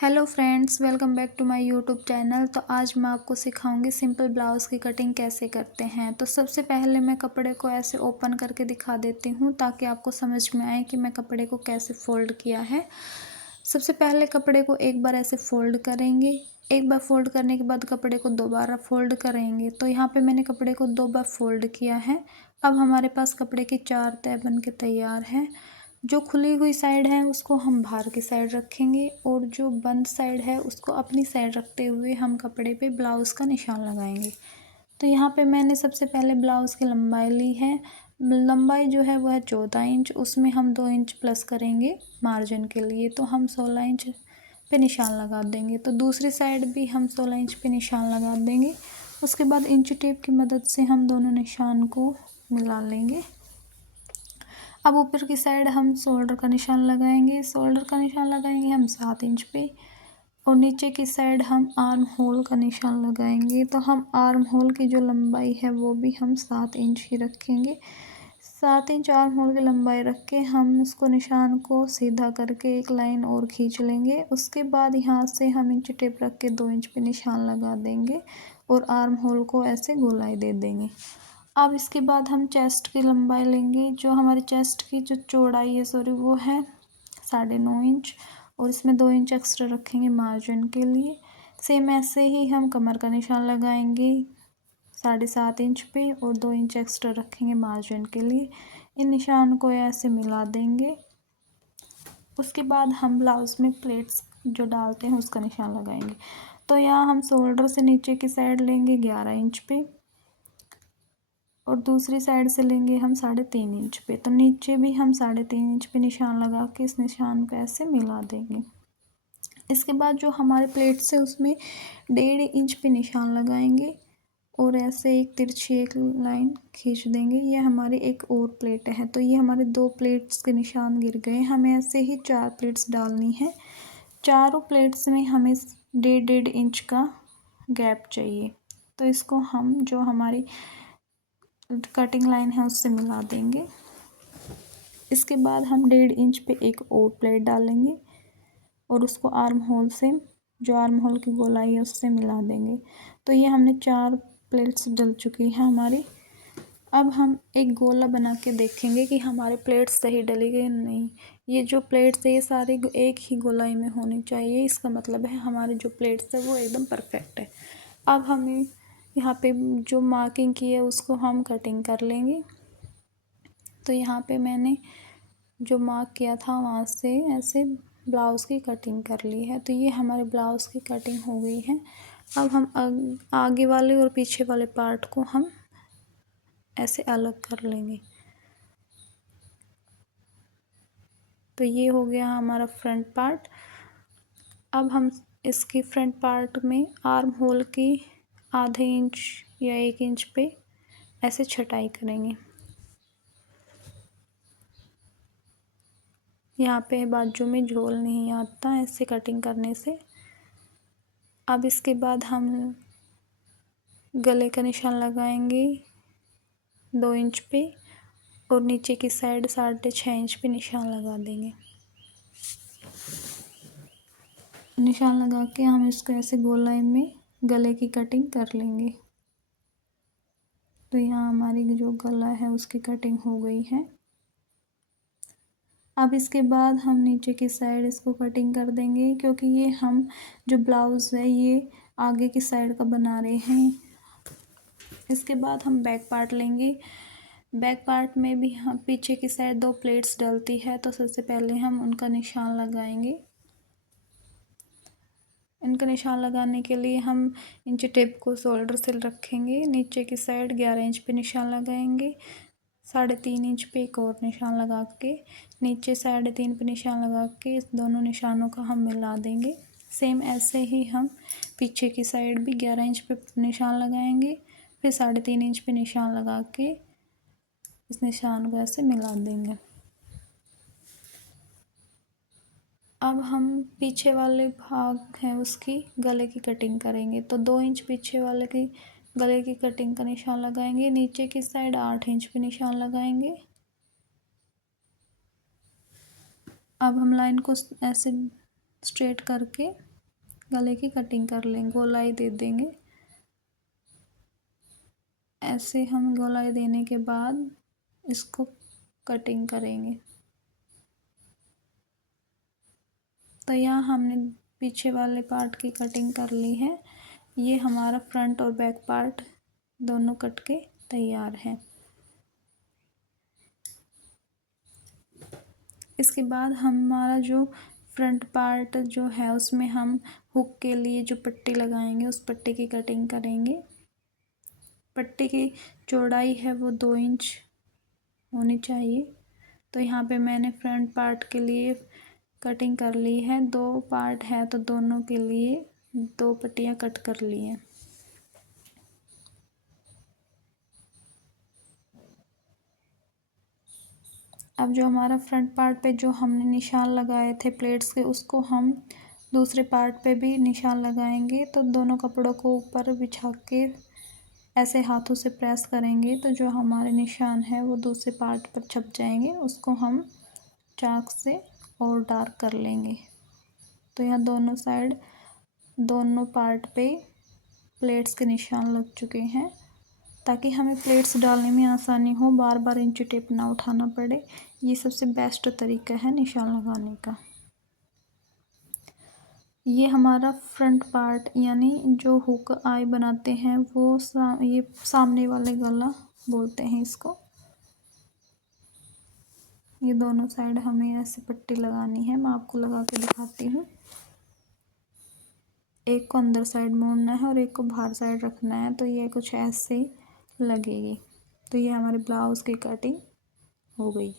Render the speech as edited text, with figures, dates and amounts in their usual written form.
Hello friends, welcome back to my YouTube channel. तो आज मैं आपको सिखाऊंगी सिंपल ब्लाउज़ की कटिंग कैसे करते हैं। तो सबसे पहले मैं कपड़े को ऐसे ओपन करके दिखा देती हूँ ताकि आपको समझ में आए कि मैं कपड़े को कैसे फ़ोल्ड किया है। सबसे पहले कपड़े को एक बार ऐसे फ़ोल्ड करेंगे। एक बार फ़ोल्ड करने के बाद कपड़े को दोबारा फ़ोल्ड करेंगे। तो यहाँ पे मैंने कपड़े को 2 बार फ़ोल्ड किया है। अब हमारे पास कपड़े की 4 तह बन के तैयार हैं। जो खुली हुई साइड है उसको हम बाहर की साइड रखेंगे और जो बंद साइड है उसको अपनी साइड रखते हुए हम कपड़े पे ब्लाउज़ का निशान लगाएंगे। तो यहाँ पे मैंने सबसे पहले ब्लाउज़ की लंबाई ली है। लंबाई जो है वह 14 इंच, उसमें हम 2 इंच प्लस करेंगे मार्जिन के लिए। तो हम 16 इंच पे निशान लगा देंगे। तो दूसरी साइड भी हम 16 इंच पे निशान लगा देंगे। उसके बाद इंची टेप की मदद से हम दोनों निशान को मिला लेंगे। अब ऊपर की साइड हम शोल्डर का निशान लगाएंगे। शोल्डर का निशान लगाएंगे हम 7 इंच पे और नीचे की साइड हम आर्म होल का निशान लगाएंगे। तो हम आर्म होल की जो लंबाई है वो भी हम 7 इंच ही रखेंगे। 7 इंच आर्म होल की लंबाई रख के हम उसको निशान को सीधा करके एक लाइन और खींच लेंगे। उसके बाद यहाँ से हम इंची टेप रख के 2 इंच पे निशान लगा देंगे और आर्म होल को ऐसे गोलाई दे देंगे। अब इसके बाद हम चेस्ट की लंबाई लेंगे। जो हमारी चेस्ट की जो चौड़ाई है वो है 9.5 इंच और इसमें 2 इंच एक्स्ट्रा रखेंगे मार्जिन के लिए। सेम ऐसे ही हम कमर का निशान लगाएंगे 7.5 इंच पे और 2 इंच एक्स्ट्रा रखेंगे मार्जिन के लिए। इन निशान को ऐसे मिला देंगे। उसके बाद हम ब्लाउज़ में प्लेट्स जो डालते हैं उसका निशान लगाएंगे। तो यहाँ हम शोल्डर से नीचे की साइड लेंगे 11 इंच पे और दूसरी साइड से लेंगे हम 3.5 इंच पे। तो नीचे भी हम 3.5 इंच पे निशान लगा के इस निशान को ऐसे मिला देंगे। इसके बाद जो हमारे प्लेट से उसमें 1.5 इंच पे निशान लगाएंगे और ऐसे एक तिरछी एक लाइन खींच देंगे। ये हमारी एक और प्लेट है। तो ये हमारे 2 प्लेट्स के निशान गिर गए। हमें ऐसे ही 4 प्लेट्स डालनी है। चारों प्लेट्स में हमें 1.5 इंच का गैप चाहिए। तो इसको हम जो हमारी कटिंग लाइन है उससे मिला देंगे। इसके बाद हम 1.5 इंच पे एक और प्लेट डालेंगे और उसको आर्म होल से जो आर्म होल की गोलाई है उससे मिला देंगे। तो ये हमने 4 प्लेट्स डल चुकी है हमारी। अब हम एक गोला बना के देखेंगे कि हमारे प्लेट्स सही डली गई नहीं। ये जो प्लेट्स है ये सारी एक ही गोलाई में होनी चाहिए। इसका मतलब है हमारे जो प्लेट्स है वो एकदम परफेक्ट है। अब हमें यहाँ पे जो मार्किंग की है उसको हम कटिंग कर लेंगे। तो यहाँ पे मैंने जो मार्क किया था वहाँ से ऐसे ब्लाउज़ की कटिंग कर ली है। तो ये हमारे ब्लाउज़ की कटिंग हो गई है। अब हम आगे वाले और पीछे वाले पार्ट को हम ऐसे अलग कर लेंगे। तो ये हो गया हमारा फ्रंट पार्ट। अब हम इसकी फ्रंट पार्ट में आर्म होल की आधे इंच या 1 इंच पे ऐसे छटाई करेंगे। यहाँ पे बाजू में झोल नहीं आता ऐसे कटिंग करने से। अब इसके बाद हम गले का निशान लगाएंगे 2 इंच पे और नीचे की साइड 6.5 इंच पे निशान लगा देंगे। निशान लगा के हम इसको ऐसे गोलाई में गले की कटिंग कर लेंगे। तो यहाँ हमारी जो गला है उसकी कटिंग हो गई है। अब इसके बाद हम नीचे की साइड इसको कटिंग कर देंगे क्योंकि ये हम जो ब्लाउज़ है ये आगे की साइड का बना रहे हैं। इसके बाद हम बैक पार्ट लेंगे। बैक पार्ट में भी हम पीछे की साइड 2 प्लेट्स डलती है। तो सबसे पहले हम उनका निशान लगाएंगे। इनका निशान लगाने के लिए हम इंची टेप को शोल्डर से रखेंगे। नीचे की साइड 11 इंच पे निशान लगाएंगे। 3.5 इंच पे एक और निशान लगा के नीचे 3.5 पे निशान लगा के इस दोनों निशानों का हम मिला देंगे। सेम ऐसे ही हम पीछे की साइड भी 11 इंच पे निशान लगाएंगे। फिर 3.5 इंच पे निशान लगा के इस निशान को ऐसे मिला देंगे। अब हम पीछे वाले भाग है उसकी गले की कटिंग करेंगे। तो 2 इंच पीछे वाले की गले की कटिंग का निशान लगाएंगे। नीचे की साइड 8 इंच पे निशान लगाएंगे। अब हम लाइन को ऐसे स्ट्रेट करके गले की कटिंग कर लेंगे, गोलाई दे देंगे। ऐसे हम गोलाई देने के बाद इसको कटिंग करेंगे। तो यहाँ हमने पीछे वाले पार्ट की कटिंग कर ली है। ये हमारा फ्रंट और बैक पार्ट दोनों कट के तैयार है। इसके बाद हमारा जो फ्रंट पार्ट जो है उसमें हम हुक के लिए जो पट्टी लगाएंगे उस पट्टी की कटिंग करेंगे। पट्टी की चौड़ाई है वो 2 इंच होनी चाहिए। तो यहाँ पे मैंने फ्रंट पार्ट के लिए कटिंग कर ली है। 2 पार्ट है तो दोनों के लिए 2 पट्टियाँ कट कर ली हैं। अब जो हमारा फ्रंट पार्ट पे जो हमने निशान लगाए थे प्लेट्स के, उसको हम दूसरे पार्ट पे भी निशान लगाएंगे। तो दोनों कपड़ों को ऊपर बिछा के ऐसे हाथों से प्रेस करेंगे तो जो हमारे निशान है वो दूसरे पार्ट पर छप जाएंगे। उसको हम चाक से और डार्क कर लेंगे। तो यहाँ दोनों साइड दोनों पार्ट पे प्लेट्स के निशान लग चुके हैं, ताकि हमें प्लेट्स डालने में आसानी हो, बार बार इंची टेप ना उठाना पड़े। ये सबसे बेस्ट तरीका है निशान लगाने का। ये हमारा फ्रंट पार्ट यानी जो हुक आई बनाते हैं वो ये सामने वाले गला बोलते हैं इसको। ये दोनों साइड हमें ऐसे पट्टी लगानी है। मैं आपको लगा के दिखाती हूँ। एक को अंदर साइड मोड़ना है और एक को बाहर साइड रखना है। तो ये कुछ ऐसे लगेगी। तो ये हमारे ब्लाउज़ की कटिंग हो गई।